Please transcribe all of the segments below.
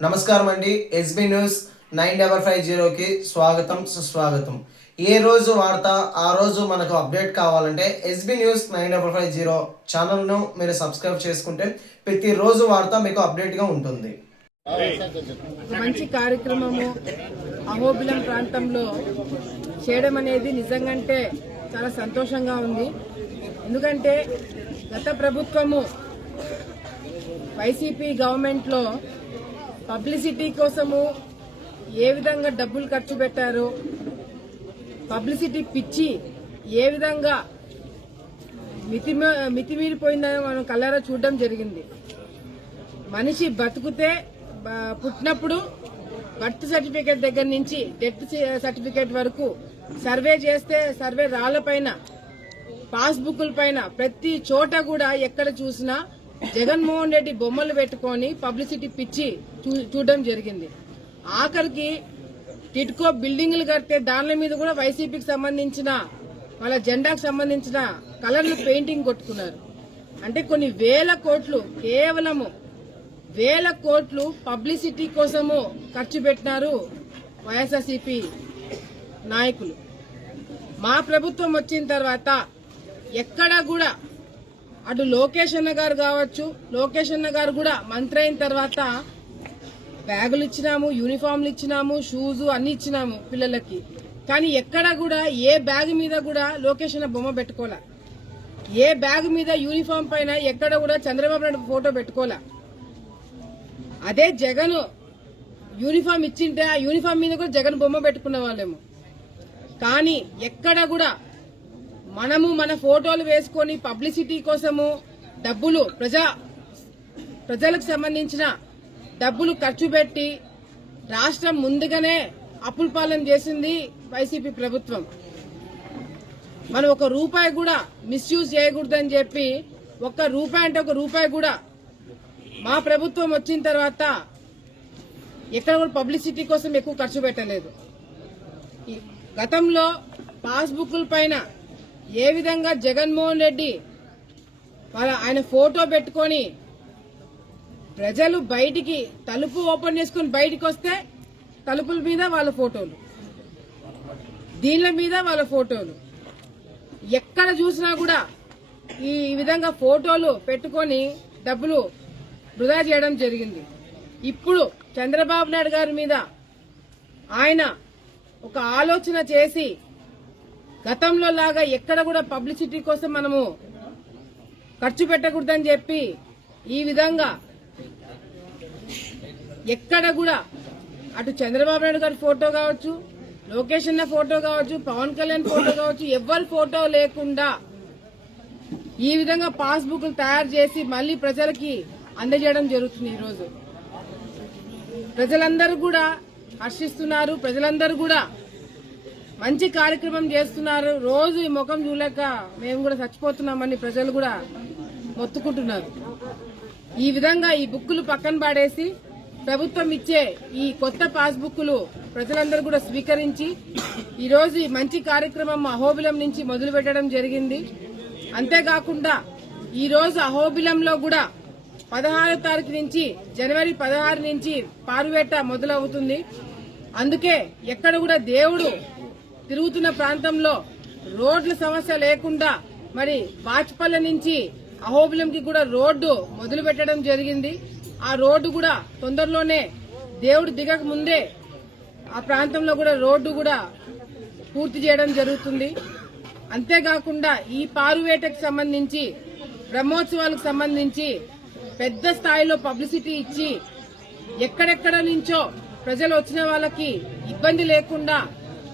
నమస్కారం అండి. SB news 9550కి స్వాగతం సుస్వాగతం. ఏ రోజు వార్త ఆ రోజు మనకు అప్డేట్ కావాలంటే ఎస్బీ న్యూస్ 9550 ఛానల్ను మీరు సబ్స్క్రైబ్ చేసుకుంటే ప్రతిరోజు వార్త మీకు అప్డేట్గా ఉంటుంది. మంచి కార్యక్రమము అహోబిలం ప్రాంతంలో చేయడం అనేది నిజంగా చాలా సంతోషంగా ఉంది. ఎందుకంటే గత ప్రభుత్వము వైసీపీ గవర్నమెంట్లో పబ్లిసిటీ కోసము ఏ విధంగా డబ్బులు ఖర్చు పెట్టారో, పబ్లిసిటీ పిచ్చి ఏ విధంగా మితిమీరిపోయిందని మనం కళ్ళారా చూడడం జరిగింది. మనిషి బతుకుతే పుట్టినప్పుడు బర్త్ సర్టిఫికేట్ దగ్గర నుంచి డెత్ సర్టిఫికేట్ వరకు సర్వే చేస్తే సర్వే రాళ్లపైన, పాస్బుక్ల పైన ప్రతి చోట కూడా ఎక్కడ చూసినా జగన్మోహన్ రెడ్డి బొమ్మలు పెట్టుకొని పబ్లిసిటీ పిచ్చి చూడడం జరిగింది. ఆఖరికి టిట్కో బిల్డింగ్లు కడితే దాని మీద కూడా వైసీపీకి సంబంధించిన వాళ్ళ జెండాకు సంబంధించిన కలర్లు పెయింటింగ్ కొట్టుకున్నారు. అంటే కొన్ని వేల కోట్లు, కేవలము వేల కోట్లు పబ్లిసిటీ కోసము ఖర్చు పెట్టినారు వైఎస్ఆర్సీపీ నాయకులు. మా ప్రభుత్వం వచ్చిన తర్వాత ఎక్కడా కూడా అటు లోకేష్ అన్న గారు కావచ్చు, లోకేష్ అన్న గారు కూడా మంత్రి అయిన తర్వాత బ్యాగులు ఇచ్చినాము, యూనిఫామ్లు ఇచ్చినాము, షూస్ అన్ని ఇచ్చినాము పిల్లలకి. కానీ ఎక్కడా కూడా ఏ బ్యాగ్ మీద కూడా లోకేష్ అన్న బొమ్మ పెట్టుకోలే, ఏ బ్యాగ్ మీద యూనిఫామ్ పైన ఎక్కడ కూడా చంద్రబాబు నాయుడు ఫోటో పెట్టుకోలే. అదే జగన్ యూనిఫామ్ ఇచ్చింటే ఆ యూనిఫామ్ మీద కూడా జగన్ బొమ్మ పెట్టుకున్న వాళ్ళేమో. కానీ ఎక్కడ కూడా మనము మన ఫోటోలు వేసుకొని పబ్లిసిటీ కోసము డబ్బులు ప్రజలకు సంబంధించిన డబ్బులు ఖర్చు పెట్టి రాష్ట్రం ముందుగానే అప్పుల పాలన చేసింది వైసీపీ ప్రభుత్వం. మనం ఒక రూపాయి కూడా మిస్యూజ్ చేయకూడదని చెప్పి ఒక్క రూపాయి అంటే ఒక రూపాయి కూడా మా ప్రభుత్వం వచ్చిన తర్వాత ఎక్కడ కూడా పబ్లిసిటీ కోసం ఎక్కువ ఖర్చు పెట్టలేదు. గతంలో పాస్బుక్ల పైన ఏ విధంగా జగన్మోహన్ రెడ్డి ఆయన ఫోటో పెట్టుకొని ప్రజలు బయటికి తలుపు ఓపెన్ చేసుకుని బయటికి వస్తే తలుపుల మీద వాళ్ళ ఫోటోలు, దీనిల మీద వాళ్ళ ఫోటోలు, ఎక్కడ చూసినా కూడా ఈ విధంగా ఫోటోలు పెట్టుకొని డబ్బులు వృధా చేయడం జరిగింది. ఇప్పుడు చంద్రబాబు నాయుడు గారి మీద ఆయన ఒక ఆలోచన చేసి గతంలో లాగా ఎక్కడ కూడా పబ్లిసిటీ కోసం మనము ఖర్చు పెట్టకూడదని చెప్పి ఈ విధంగా ఎక్కడ కూడా అటు చంద్రబాబు నాయుడు గారి ఫోటో కావచ్చు, లోకేష్ అన్న ఫోటో కావచ్చు, పవన్ కళ్యాణ్ ఫోటో కావచ్చు, ఎవరి ఫోటో లేకుండా ఈ విధంగా పాస్బుక్లు తయారు చేసి మళ్లీ ప్రజలకి అందజేయడం జరుగుతుంది. ఈరోజు ప్రజలందరూ కూడా హర్షిస్తున్నారు, ప్రజలందరూ కూడా మంచి కార్యక్రమం చేస్తున్నారు. రోజు ఈ ముఖం చూడలేక మేము కూడా చచ్చిపోతున్నామని ప్రజలు కూడా మొత్తుకుంటున్నారు. ఈ విధంగా ఈ బుక్కులు పక్కన పాడేసి ప్రభుత్వం ఇచ్చే ఈ కొత్త పాస్బుక్లు ప్రజలందరూ కూడా స్వీకరించి ఈరోజు ఈ మంచి కార్యక్రమం అహోబిలం నుంచి మొదలు పెట్టడం జరిగింది. అంతేకాకుండా ఈరోజు అహోబిలంలో కూడా 16వ తారీఖు నుంచి జనవరి 16 నుంచి పారువేట మొదలవుతుంది. అందుకే ఎక్కడ కూడా దేవుడు తిరుగుతున్న ప్రాంతంలో రోడ్ల సమస్య లేకుండా మరి బాచ్పల్లి నుంచి అహోబిలంకి కూడా రోడ్డు మొదలు పెట్టడం జరిగింది. ఆ రోడ్డు కూడా తొందరలోనే దేవుడు దిగక ముందే ఆ ప్రాంతంలో కూడా రోడ్డు కూడా పూర్తి చేయడం జరుగుతుంది. అంతేకాకుండా ఈ పారువేటకు సంబంధించి బ్రహ్మోత్సవాలకు సంబంధించి పెద్ద స్థాయిలో పబ్లిసిటీ ఇచ్చి ఎక్కడెక్కడ నుంచో ప్రజలు వచ్చిన వాళ్ళకి ఇబ్బంది లేకుండా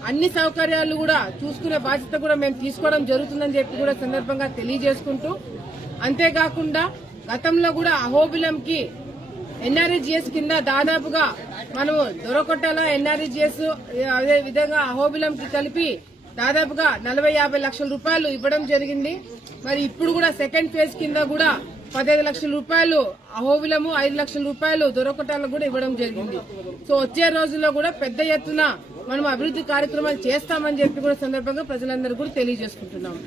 అన్ని సౌకర్యాలు కూడా చూసుకునే బాధ్యత కూడా మేము తీసుకోవడం జరుగుతుందని చెప్పి కూడా సందర్భంగా తెలియజేసుకుంటూ, అంతేకాకుండా గతంలో కూడా అహోబిలంకి ఎన్ఆర్ఈజీఎస్ కింద దాదాపుగా మనము దొరకొట్టాల ఎన్ఆర్ఈజీఎస్ అదే విధంగా అహోబిలంకి కలిపి దాదాపుగా 40-50 లక్షల రూపాయలు ఇవ్వడం జరిగింది. మరి ఇప్పుడు కూడా సెకండ్ ఫేజ్ కింద కూడా 15 లక్షల రూపాయలు అహోబిలము, 5 లక్షల రూపాయలు దొరకొట్టాలకు కూడా ఇవ్వడం జరిగింది. సో వచ్చే రోజుల్లో కూడా పెద్ద ఎత్తున మనం అభివృద్ధి కార్యక్రమాలు చేస్తామని చెప్పి కూడా సందర్భంగా ప్రజలందరూ కూడా తెలియజేసుకుంటున్నాం.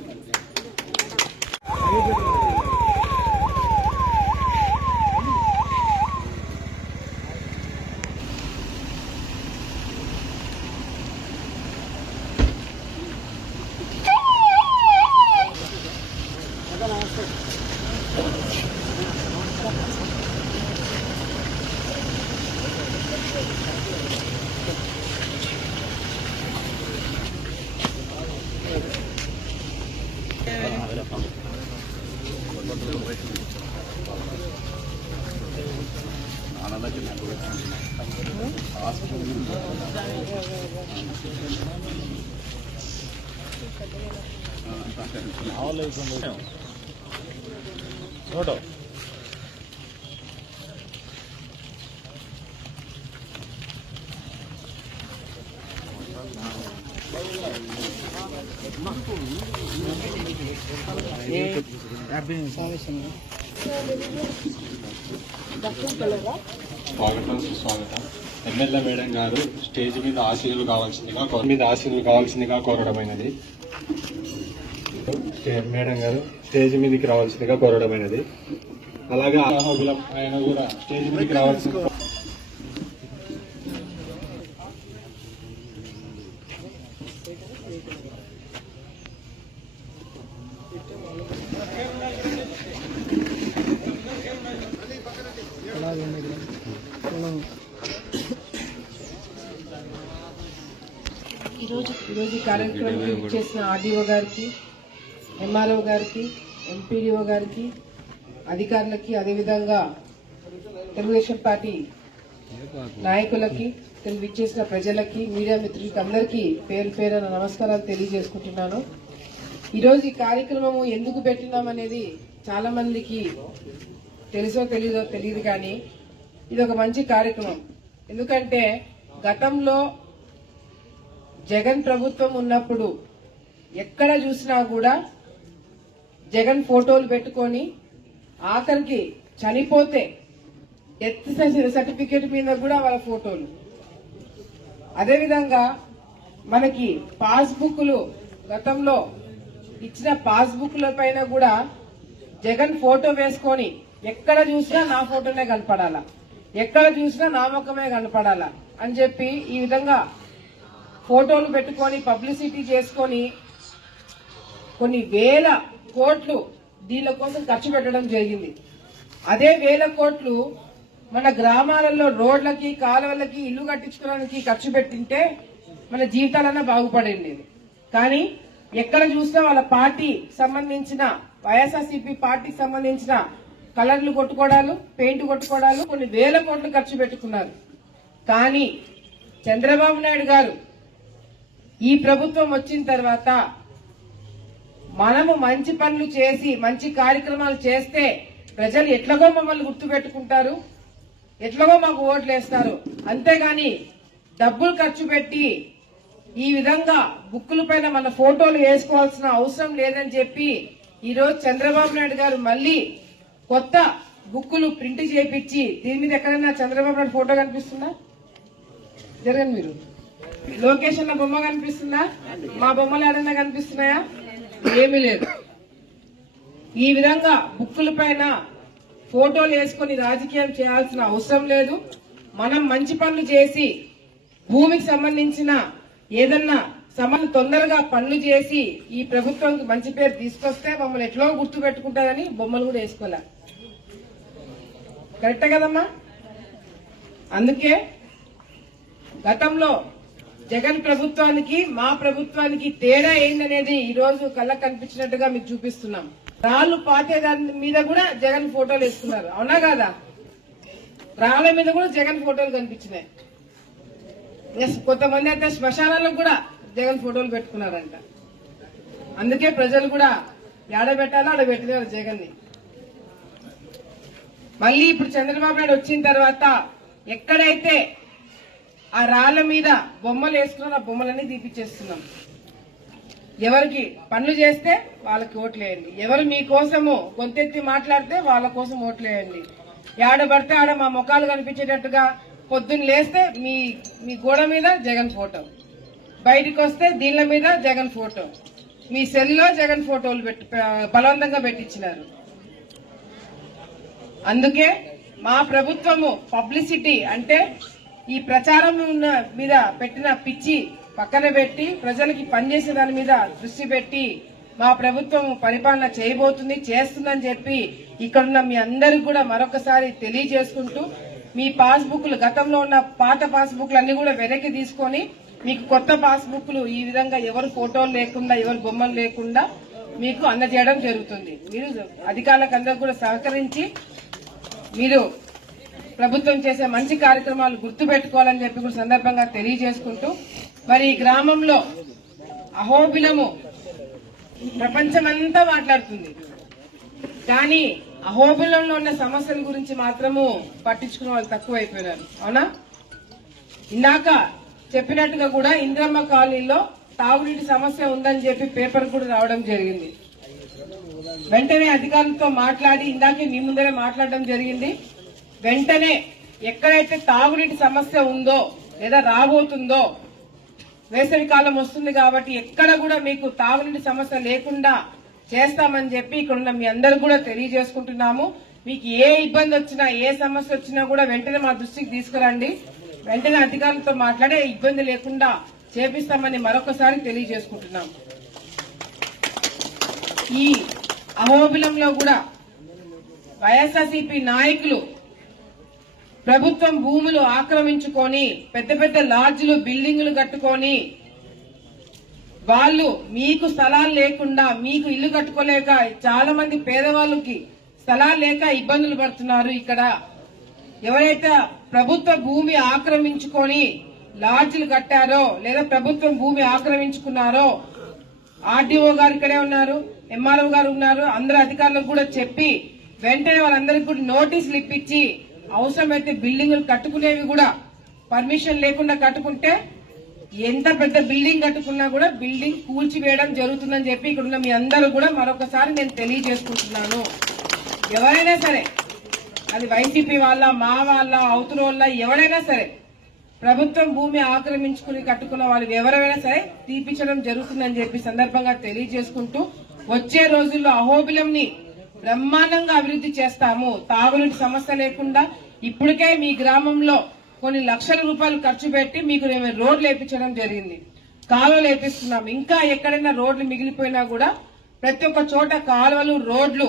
ఫోటో స్వాగతం సుస్వాగతం. ఎమ్మెల్యే మేడం గారు స్టేజ్ మీద ఆశీనులు కావాల్సిందిగా కోరడమైనది. మేడం గారు స్టేజ్ మీదకి రావాల్సిందిగా కోరడమైనది. అలాగే ఆయన కూడా స్టేజ్ మీదకి రావాల్సింది. ఈరోజు కార్యక్రమం చేసిన ఆర్డీఓ గారికి, ఎంఆర్ఓ గారికి, ఎంపీడీఓ గారికి, అధికారులకి, అదేవిధంగా తెలుగుదేశం పార్టీ నాయకులకి, విచ్చేసిన ప్రజలకి, మీడియా మిత్రులకి అందరికీ పేరు పేరున నమస్కారాలు తెలియజేసుకుంటున్నాను. ఈరోజు ఈ కార్యక్రమము ఎందుకు పెట్టినామనేది చాలా మందికి తెలుసో తెలీదో తెలియదు, కానీ ఇది ఒక మంచి కార్యక్రమం. ఎందుకంటే గతంలో జగన్ ప్రభుత్వం ఉన్నప్పుడు ఎక్కడ చూసినా కూడా జగన్ ఫోటోలు పెట్టుకొని ఆఖరికి చనిపోతే డెత్ సర్టిఫికేట్ మీద కూడా వాళ్ళ ఫోటోలు. అదేవిధంగా మనకి పాస్బుక్లు గతంలో ఇచ్చిన పాస్బుక్ల పైన కూడా జగన్ ఫోటో వేసుకొని ఎక్కడ చూసినా నా ఫోటోనే కనపడాలా, ఎక్కడ చూసినా నా ముఖమే కనపడాలా అని చెప్పి ఈ విధంగా ఫోటోలు పెట్టుకొని పబ్లిసిటీ చేసుకొని కొన్ని వేల కోట్లు దీని కోసం ఖర్చు పెట్టడం జరిగింది. అదే వేల కోట్లు మన గ్రామాలలో రోడ్లకి, కాలువలకి, ఇల్లు కట్టించుకోవడానికి ఖర్చు పెట్టింటే మన జీవితాలన్నా బాగుపడింది. కానీ ఎక్కడ చూసినా వాళ్ళ పార్టీ సంబంధించిన, వైఎస్ఆర్సీపీ పార్టీకి సంబంధించిన కలర్లు కొట్టుకోవడాలు, పెయింట్ కొట్టుకోవడాలు కొన్ని వేల కోట్లు ఖర్చు పెట్టుకున్నారు. కానీ చంద్రబాబు నాయుడు గారు ఈ ప్రభుత్వం వచ్చిన తర్వాత మనము మంచి పనులు చేసి మంచి కార్యక్రమాలు చేస్తే ప్రజలు ఎట్లాగో మమ్మల్ని గుర్తుపెట్టుకుంటారు, ఎట్లాగో మాకు ఓట్లు వేస్తారు. అంతేగాని డబ్బులు ఖర్చు పెట్టి ఈ విధంగా బుక్కుల పైన మన ఫోటోలు వేసుకోవాల్సిన అవసరం లేదని చెప్పి ఈరోజు చంద్రబాబు నాయుడు గారు మళ్ళీ కొత్త బుక్కులు ప్రింట్ చేయించి, దీని మీద ఎక్కడైనా చంద్రబాబు నాయుడు ఫోటో కనిపిస్తుందా? జరగండి, మీరు లొకేషన్ లో బొమ్మ కనిపిస్తుందా? మా బొమ్మలు ఏడన్నా కనిపిస్తున్నాయా? ఏమీ లేదు. ఈ విధంగా బుక్కుల పైన ఫోటోలు వేసుకుని రాజకీయం చేయాల్సిన అవసరం లేదు. మనం మంచి పనులు చేసి భూమికి సంబంధించిన ఏదన్నా తొందరగా పనులు చేసి ఈ ప్రభుత్వానికి మంచి పేరు తీసుకొస్తే మమ్మల్ని ఎట్లో గుర్తు పెట్టుకుంటారని బొమ్మలు కూడా వేసుకోలే. కరెక్టే కదమ్మా? అందుకే గతంలో జగన్ ప్రభుత్వానికి మా ప్రభుత్వానికి తేడా ఏందనేది ఈ రోజు కళ్ళకు కనిపించినట్టుగా మీకు చూపిస్తున్నాం. రాళ్లు పాతే దాని మీద కూడా జగన్ ఫోటోలు వేసుకున్నారు, అవునా కాదా? రాళ్ల మీద కూడా జగన్ ఫోటోలు కనిపించినాయి. కొంతమంది అయితే శ్మశానాలకు కూడా జగన్ ఫోటోలు పెట్టుకున్నారంట. అందుకే ప్రజలు కూడా ఏడబెట్టాలో ఆడ పెట్టినారు జగన్ ని. మళ్ళీ ఇప్పుడు చంద్రబాబు నాయుడు వచ్చిన తర్వాత ఎక్కడైతే ఆ రాళ్ల మీద బొమ్మలు వేసుకున్న ఆ బొమ్మలన్నీ తీపిచ్చేస్తున్నాం. ఎవరికి పనులు చేస్తే వాళ్ళకి ఓట్లేయండి, ఎవరు మీకోసము గొంతెత్తి మాట్లాడితే వాళ్ళ కోసం ఓట్లేయండి. ఏడబడితే ఆడ మా ముఖాలు కనిపించేటట్టుగా పొద్దున్న లేస్తే మీ గోడ మీద జగన్ ఫోటో, బయటికి వస్తే దీనిల మీద జగన్ ఫోటో, మీ సెల్లో జగన్ ఫోటోలు బలవంతంగా పెట్టించినారు. అందుకే మా ప్రభుత్వము పబ్లిసిటీ అంటే ఈ ప్రచారం మీద పెట్టిన పిచ్చి పక్కన పెట్టి ప్రజలకి పనిచేసే దాని మీద దృష్టి పెట్టి మా ప్రభుత్వం పరిపాలన చేయబోతుంది, చేస్తుందని చెప్పి ఇక్కడున్న మీ అందరికి కూడా మరొకసారి తెలియజేసుకుంటూ, మీ పాస్బుక్లు గతంలో ఉన్న పాత పాస్బుక్లు అన్ని కూడా వెనక్కి తీసుకొని మీకు కొత్త పాస్బుక్లు ఈ విధంగా ఎవరు ఫోటోలు లేకుండా, ఎవరు బొమ్మలు లేకుండా మీకు అందజేయడం జరుగుతుంది. మీరు అధికారులకు అందరూ కూడా సహకరించి మీరు ప్రభుత్వం చేసే మంచి కార్యక్రమాలు గుర్తు పెట్టుకోవాలని చెప్పి కూడా సందర్భంగా తెలియజేసుకుంటూ మరి ఈ గ్రామంలో అహోబిలము ప్రపంచమంతా మాట్లాడుతుంది, కానీ అహోబిలంలో ఉన్న సమస్యల గురించి మాత్రము పట్టించుకునే వాళ్ళు తక్కువైపోయినారు. అవునా? ఇందాక చెప్పినట్టుగా కూడా ఇంద్రమ్మ కాలనీలో తాగునీటి సమస్య ఉందని చెప్పి పేపర్ కూడా రావడం జరిగింది. వెంటనే అధికారులతో మాట్లాడి ఇందాకే మీ ముందరే మాట్లాడడం జరిగింది. వెంటనే ఎక్కడైతే తాగునీటి సమస్య ఉందో లేదా రాబోతుందో, వేసవి కాలం వస్తుంది కాబట్టి ఎక్కడ కూడా మీకు తాగునీటి సమస్య లేకుండా చేస్తామని చెప్పి ఇక్కడ మీ అందరూ కూడా తెలియజేసుకుంటున్నాము. మీకు ఏ ఇబ్బంది వచ్చినా ఏ సమస్య వచ్చినా కూడా వెంటనే మా దృష్టికి తీసుకురండి. వెంటనే అధికారులతో మాట్లాడే ఇబ్బంది లేకుండా చేపిస్తామని మరొకసారి తెలియజేసుకుంటున్నాం. ఈ అహోబిలంలో కూడా వైఎస్ఆర్సీపీ నాయకులు ప్రభుత్వం భూములు ఆక్రమించుకొని పెద్ద పెద్ద లాడ్జిలు బిల్డింగులు కట్టుకొని వాళ్ళు మీకు స్థలాలు లేకుండా మీకు ఇల్లు కట్టుకోలేక చాలా మంది పేదవాళ్ళకి స్థలాలు లేక ఇబ్బందులు పడుతున్నారు. ఇక్కడ ఎవరైతే ప్రభుత్వ భూమి ఆక్రమించుకొని లాడ్జిలు కట్టారో లేదా ప్రభుత్వం భూమి ఆక్రమించుకున్నారో ఆర్డీఓ గారు ఇక్కడే ఉన్నారు, ఎంఆర్ఓ గారు ఉన్నారు, అందరు అధికారులకు కూడా చెప్పి వెంటనే వాళ్ళందరికీ కూడా నోటీసులు ఇప్పించి అవసరమైతే బిల్డింగులు కట్టుకునేవి కూడా పర్మిషన్ లేకుండా కట్టుకుంటే ఎంత పెద్ద బిల్డింగ్ కట్టుకున్నా కూడా బిల్డింగ్ కూల్చివేయడం జరుగుతుందని చెప్పి ఇక్కడ ఉన్న మీ అందరూ కూడా మరొకసారి నేను తెలియజేసుకుంటున్నాను. ఎవరైనా సరే, అది వైసీపీ వాళ్ళ, మా వాళ్ళ, అవతల వాళ్ళ, ఎవరైనా సరే ప్రభుత్వం భూమి ఆక్రమించుకుని కట్టుకున్న వాళ్ళు ఎవరైనా సరే తీపించడం జరుగుతుందని చెప్పి సందర్భంగా తెలియజేసుకుంటూ వచ్చే రోజుల్లో అహోబిలంని బ్రహ్మాండంగా అభివృద్ధి చేస్తాము. తాగునీటి సమస్య లేకుండా ఇప్పటికే మీ గ్రామంలో కొన్ని లక్షల రూపాయలు ఖర్చు పెట్టి మీకు రోడ్లు వేయించడం జరిగింది, కాలువలు వేపిస్తున్నాం. ఇంకా ఎక్కడైనా రోడ్లు మిగిలిపోయినా కూడా ప్రతి ఒక్క చోట కాలువలు, రోడ్లు,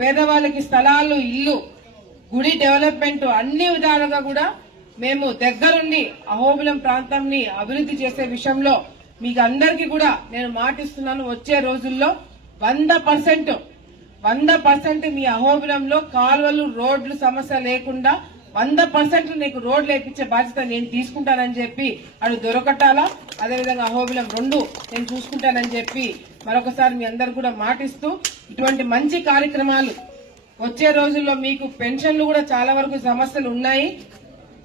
పేదవాళ్ళకి స్థలాలు, ఇల్లు, గుడి డెవలప్మెంట్ అన్ని విధాలుగా కూడా మేము దగ్గరుండి అహోబిలం ప్రాంతాన్ని అభివృద్ధి చేసే విషయంలో మీకు అందరికీ కూడా నేను మాటిస్తున్నాను. వచ్చే రోజుల్లో 100% మీ అహోబిలంలో కాలువలు, రోడ్లు సమస్య లేకుండా 100% నీకు రోడ్లు వేయించే బాధ్యత నేను తీసుకుంటానని చెప్పి అటు దొరకటాలా, అదేవిధంగా అహోబిలం 2 నేను చూసుకుంటానని చెప్పి మరొకసారి మీ అందరు కూడా మాటిస్తూ ఇటువంటి మంచి కార్యక్రమాలు వచ్చే రోజుల్లో మీకు పెన్షన్లు కూడా చాలా వరకు సమస్యలు ఉన్నాయి,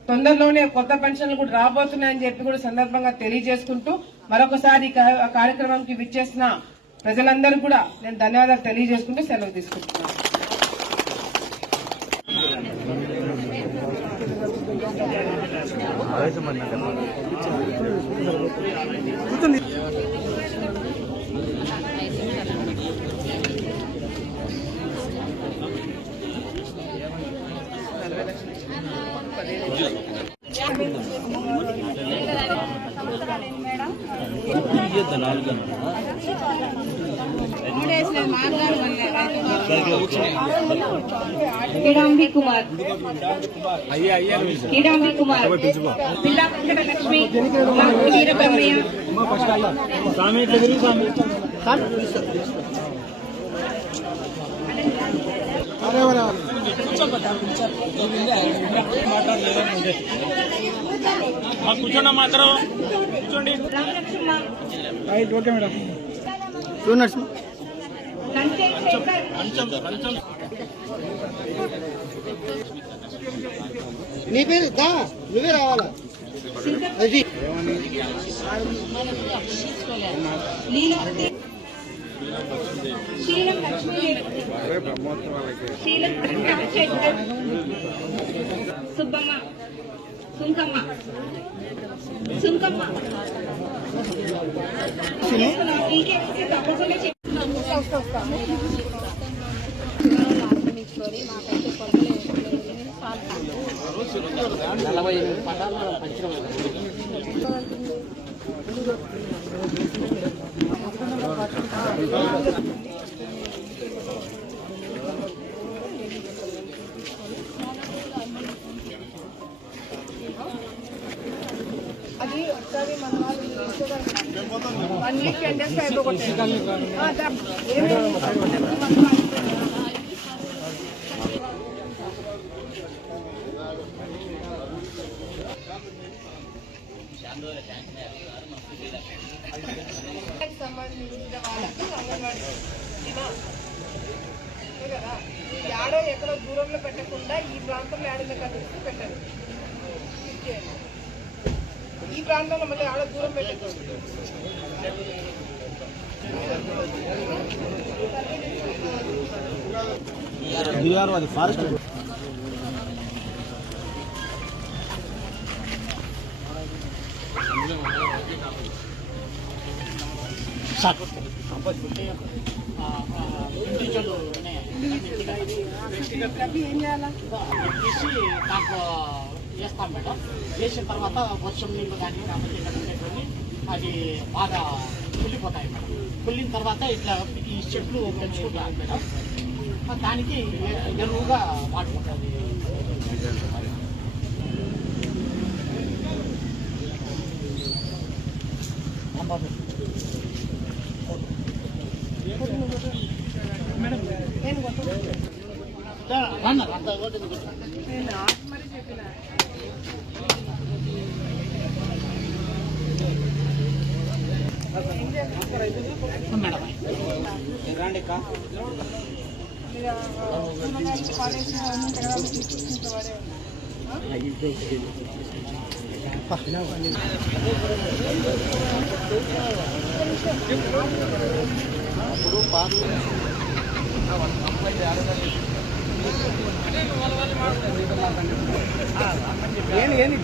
తొందరలోనే కొత్త పెన్షన్లు కూడా రాబోతున్నాయని చెప్పి కూడా సందర్భంగా తెలియజేసుకుంటూ మరొకసారి కార్యక్రమానికి విచ్చేసిన ప్రజలందరూ కూడా నేను ధన్యవాదాలు తెలియజేసుకుంటూ సెలవు తీసుకుంటున్నాను. కిడాంబి కుమార్, పిల్లా వెంకటలక్ష్మి, వీరబ్రహ్మయ్య, కూర్చోండి మాత్రం కూర్చోండి. నీ పేరు దా, నువ్వే రావాలా. శీలం లక్ష్మీదేవి, శీలం సుబ్బమ్మ, సుంకమ్మ, తప్పకుండా అది ఒకసారి మన వాళ్ళు 1 వీక్ 10 డేస్ అయిపోతుంది. సంబంధించిన వాళ్ళకు అంగన్వాడీ కదా, ఈ యాడో ఎక్కడో దూరంలో పెట్టకుండా ఈ ప్రాంతంలో యాడిన కలిసి పెట్టండి. ఈ ప్రాంతంలో మళ్ళీ ఆడ దూరం పెట్టండి. ఏం చేయాలా? తీసి దాంట్లో వేస్తాం మేడం. వేసిన తర్వాత వర్షం నీళ్ళు కానీ కాబట్టి ఇక్కడ ఉండేటువంటి అది బాగా కుళ్ళిపోతాయి మేడం. కుళ్ళిన తర్వాత ఇట్లా ఈ చెట్లు పెంచుకుంటాం మేడం. దానికి ఎరువుగా వాడుకుంటుంది. నేను మరి చెప్పిన ఏని